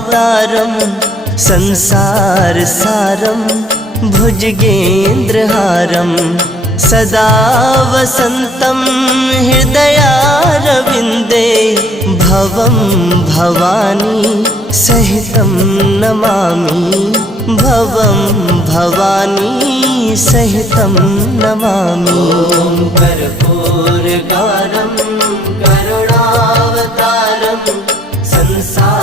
करुणावतारं संसारसारं भुजगेन्द्रहारं सदा वसन्तं हृदयारविन्दे भवं भवानी सहितं नमामि भवं भवानी सहितं नमामि। ॐ कर्पूरगारं करुणावतारं संसार